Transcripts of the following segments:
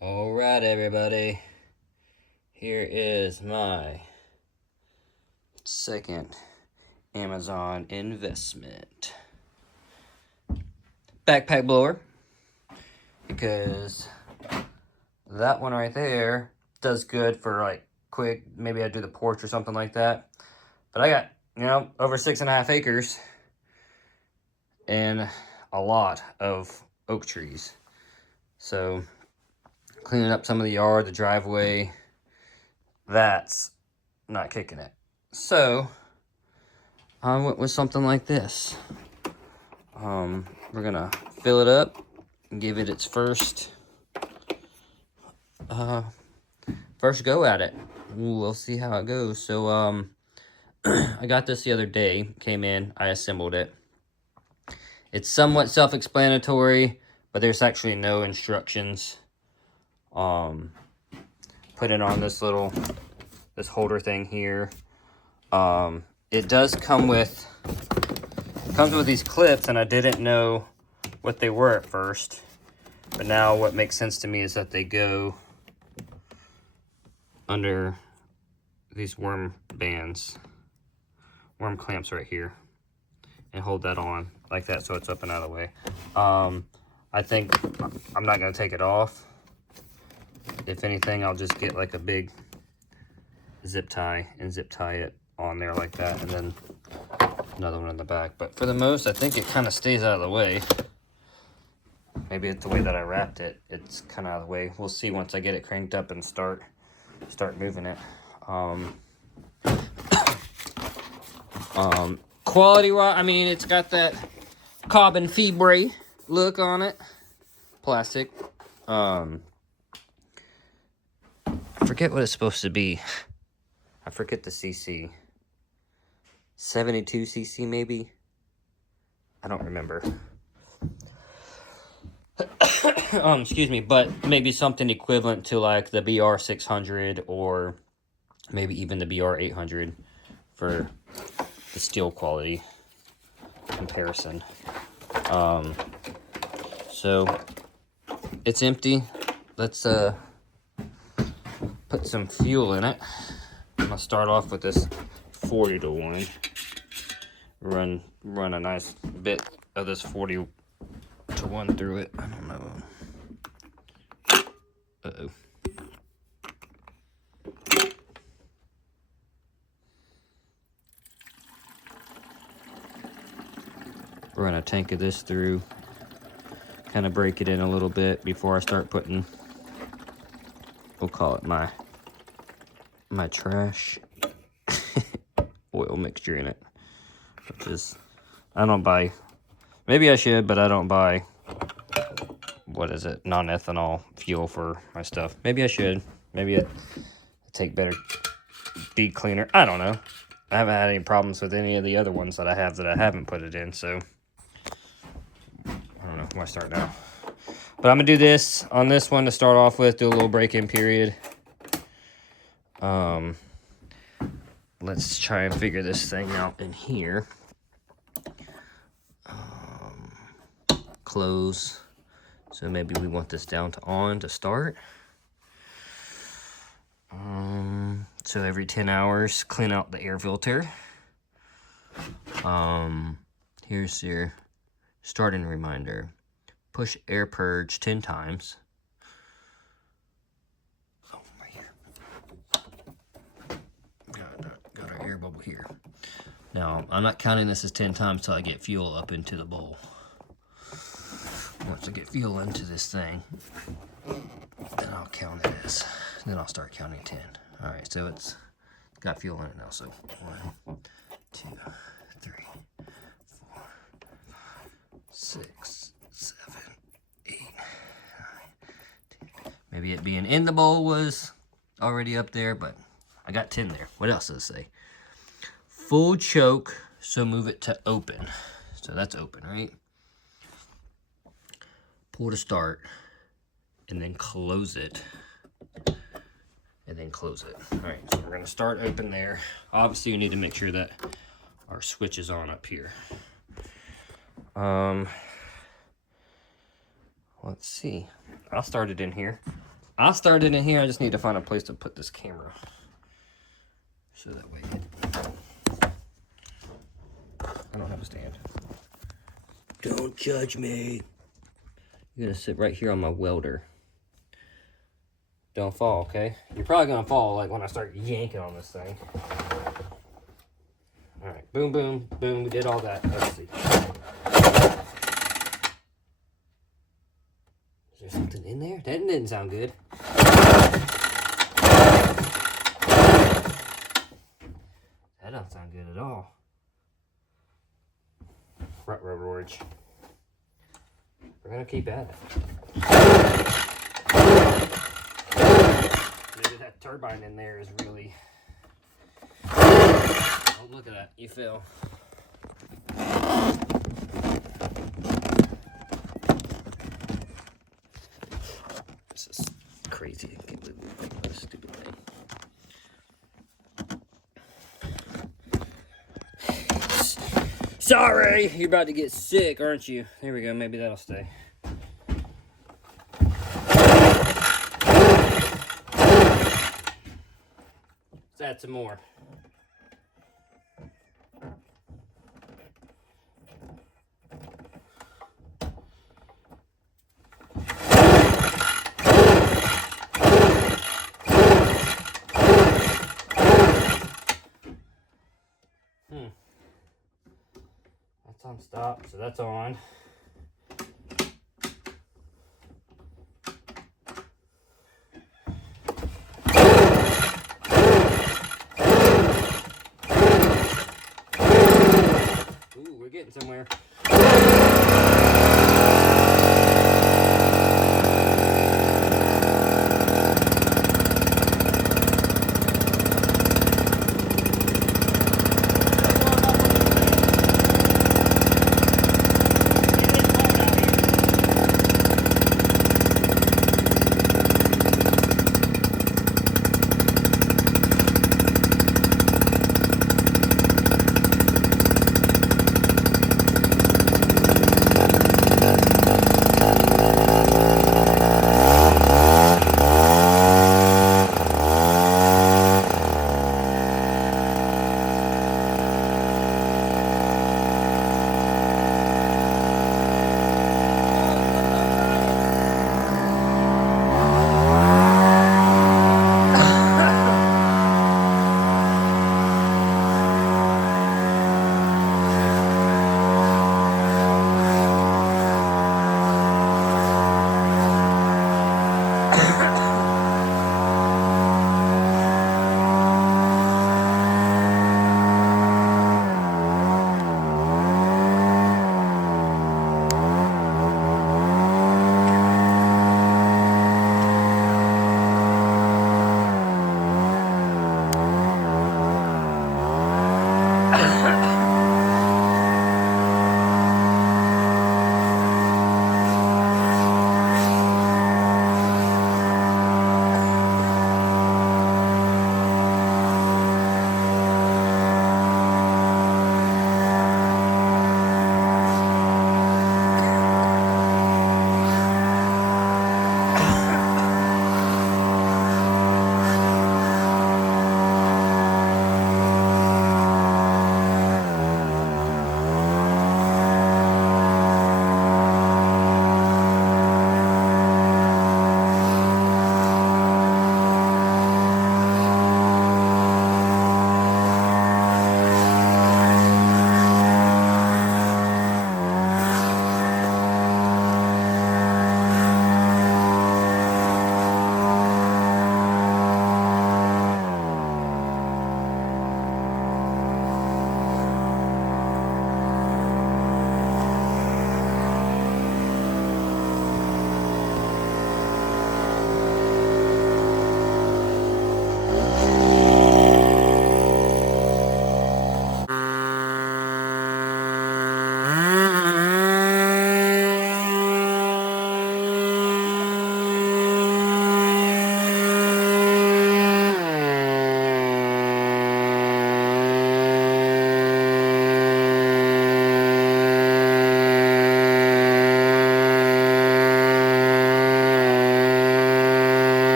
All right, everybody. Here is my second Amazon investment. Backpack blower. Because that one right there does good for like quick, maybe I do the porch or something like that. But I got, over 6.5 acres and a lot of oak trees. So cleaning up some of the yard, the driveway, that's not kicking it. So I went with something like this. We're gonna fill it up and give it its first go at it. We'll see how it goes. So I got this the other day, came in, I assembled it. It's somewhat self-explanatory, but there's actually no instructions. Put it on this holder thing here. It does come with these clips, and I didn't know what they were at first. But now what makes sense to me is that they go under these worm clamps right here, and hold that on like that so it's up and out of the way. I think I'm not going to take it off. If anything, I'll just get like a big zip tie and zip tie it on there like that, and then another one in the back. But for the most, I think it kind of stays out of the way. Maybe it's the way that I wrapped it. It's kind of out of the way. We'll see once I get it cranked up and start moving it. Quality wise, I mean, it's got that carbon fibre look on it. Plastic. I forget what it's supposed to be. I forget the cc. 72 cc maybe? I don't remember. Excuse me, but maybe something equivalent to like the BR600 or maybe even the BR800 for the steel quality comparison. So it's empty. Let's put some fuel in it. I'm gonna start off with this 40 to 1. Run a nice bit of this 40 to 1 through it. I don't know. Uh-oh. Run a tank of this through. Kind of break it in a little bit before I start putting, we'll call it my trash oil mixture in it. Which is, I don't buy, maybe I should, but I don't buy, what is it, non-ethanol fuel for my stuff. Maybe I should. Maybe it take better bead cleaner. I don't know. I haven't had any problems with any of the other ones that I have that I haven't put it in, so I don't know. Why start now? But I'm gonna do this on this one to start off with. Do a little break-in period. Let's try and figure this thing out in here. Close. So maybe we want this down to on to start. So every 10 hours, clean out the air filter. Here's your starting reminder. Push air purge 10 times. Oh, right here. Got our air bubble here. Now, I'm not counting this as 10 times till I get fuel up into the bowl. Once I get fuel into this thing, then I'll count it as, then I'll start counting 10. All right, so it's got fuel in it now. So 1, 2, 3, 4, 5, 6, 7, 8, 9, 10. Maybe it being in the bowl was already up there, but I got 10 there. What else does it say? Full choke, so move it to open. So that's open, right? Pull to start, and then close it, and then close it. All right, so we're gonna start open there. Obviously, you need to make sure that our switch is on up here. Let's see. I'll start it in here. I'll start it in here. I just need to find a place to put this camera. So that way I don't have a stand. Don't judge me. You're gonna sit right here on my welder. Don't fall, okay? You're probably gonna fall like when I start yanking on this thing. All right, boom, boom, boom. We did all that. Let's see. Is there something in there? That didn't sound good. That don't sound good at all. Rut roach. We're gonna keep at it. Maybe that turbine in there is really. Oh, look at that! You fell. This is crazy. I can't believe we think this stupid thing. Sorry, you're about to get sick, aren't you? There we go. Maybe that'll stay. Let's add some more. That's on stop, so that's on. Ooh, we're getting somewhere.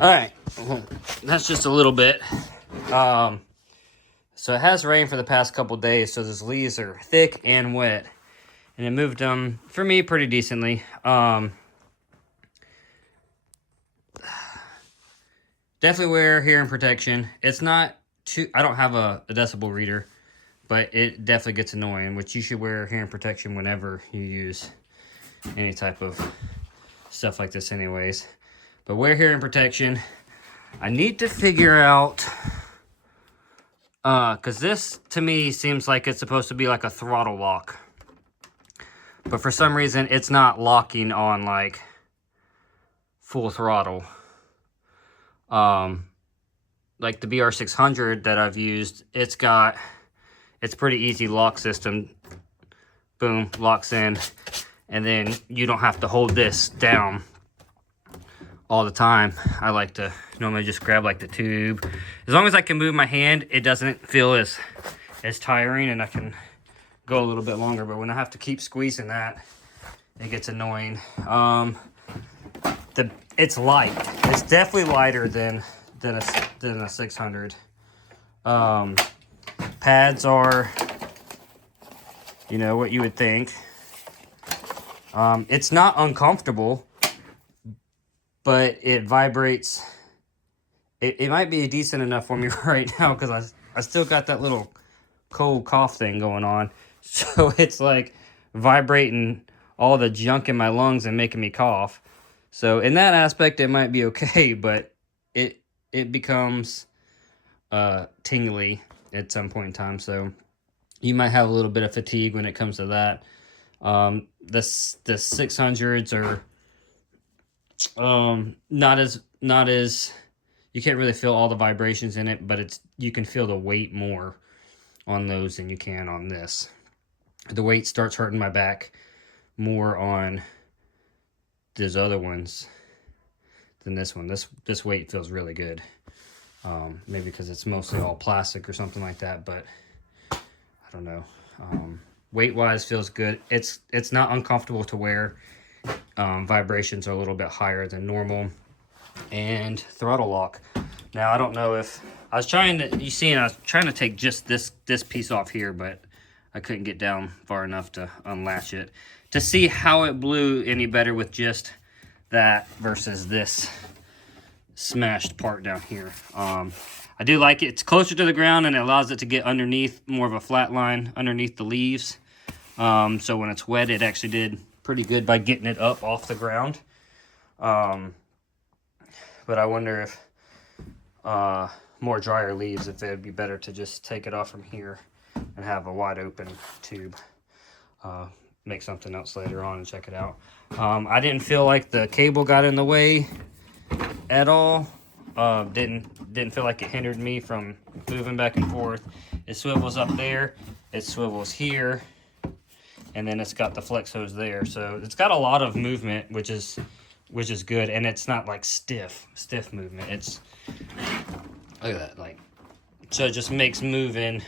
All right, that's just a little bit. So it has rained for the past couple days, so those leaves are thick and wet, and it moved them for me pretty decently. Definitely wear hearing protection. It's not too. I don't have a decibel reader, but it definitely gets annoying. Which you should wear hearing protection whenever you use any type of stuff like this, anyways. But wear hearing protection. I need to figure out. Because this, to me, seems like it's supposed to be like a throttle lock. But for some reason, it's not locking on, like, full throttle. Like the BR600 that I've used, it's pretty easy lock system. Boom, locks in. And then you don't have to hold this down all the time. I like to normally just grab like the tube. As long as I can move my hand, it doesn't feel as tiring, and I can go a little bit longer. But when I have to keep squeezing that, it gets annoying. It's light. It's definitely lighter than a 600. Pads are, you know, what you would think. It's not uncomfortable, but it vibrates. It might be decent enough for me right now because I still got that little cold cough thing going on. So it's like vibrating all the junk in my lungs and making me cough. So in that aspect, it might be okay, but it becomes tingly at some point in time. So you might have a little bit of fatigue when it comes to that. The 600s are not as you can't really feel all the vibrations in it, but you can feel the weight more on those than you can on this. The weight starts hurting my back more on those other ones than this one. This weight feels really good. Maybe because it's mostly all plastic or something like that, but I don't know. Weight wise feels good. It's not uncomfortable to wear. Vibrations are a little bit higher than normal. And throttle lock. Now I don't know if I was trying to take just this piece off here, but I couldn't get down far enough to unlatch it to see how it blew any better with just that versus this smashed part down here. I do like it. It's closer to the ground and it allows it to get underneath more of a flat line underneath the leaves. So when it's wet, it actually did pretty good by getting it up off the ground. But I wonder if more drier leaves, if it'd be better to just take it off from here and have a wide open tube. Make something else later on and check it out. I didn't feel like the cable got in the way at all. Didn't feel like it hindered me from moving back and forth. It swivels up there, it swivels here, and then it's got the flex hose there. So it's got a lot of movement, which is good, and it's not like stiff movement. It's, look at that, like, so it just makes moving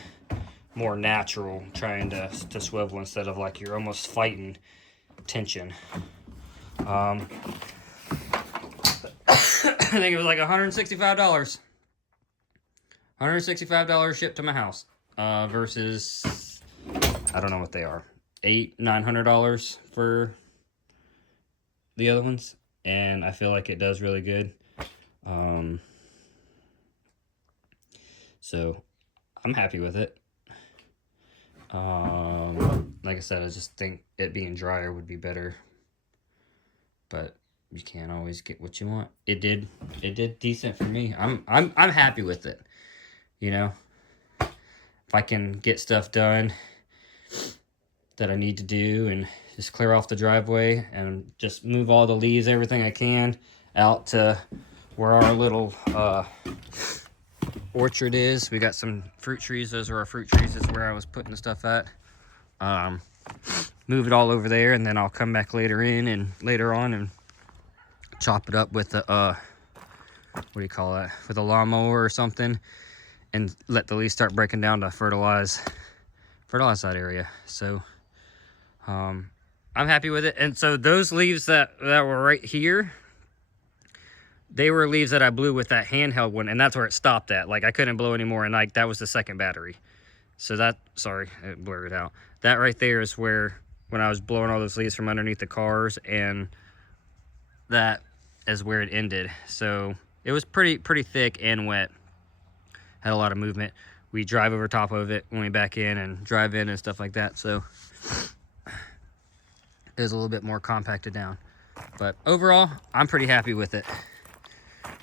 more natural, trying to swivel instead of like you're almost fighting tension. I think it was like $165. $165 shipped to my house. Versus, I don't know what they are, $900 for the other ones. And I feel like it does really good. So I'm happy with it. Like I said, I just think it being drier would be better, but you can't always get what you want. It did decent for me. I'm happy with it. You know, if I can get stuff done that I need to do and just clear off the driveway and just move all the leaves, everything I can, out to where our little orchard is. We got some fruit trees. Those are our fruit trees. Is where I was putting the stuff at. Move it all over there, and then I'll come back later on and chop it up with the what do you call that? With a lawnmower or something, and let the leaves start breaking down to fertilize that area. So I'm happy with it. And so those leaves that were right here, they were leaves that I blew with that handheld one, and that's where it stopped at. Like, I couldn't blow anymore, and like that was the second battery. So that, sorry, it blurred out. That right there is where, when I was blowing all those leaves from underneath the cars, and that is where it ended. So it was pretty thick and wet. Had a lot of movement. We drive over top of it when we back in and drive in and stuff like that. So it was a little bit more compacted down. But overall, I'm pretty happy with it.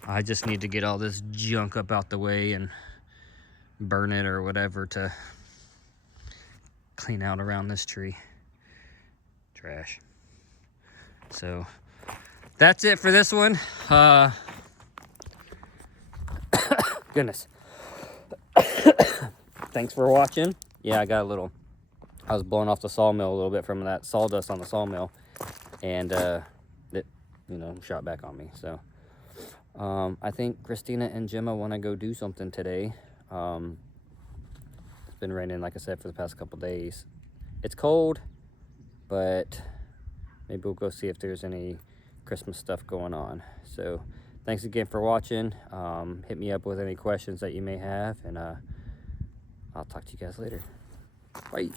I just need to get all this junk up out the way and burn it or whatever to clean out around this tree. Trash. So that's it for this one. Goodness. Thanks for watching. Yeah, I was blowing off the sawmill a little bit from that sawdust on the sawmill, and it, shot back on me. So I think Christina and Gemma want to go do something today. It's been raining, like I said, for the past couple days. It's cold, but maybe we'll go see if there's any Christmas stuff going on. So thanks again for watching. Hit me up with any questions that you may have, and I'll talk to you guys later. Bye.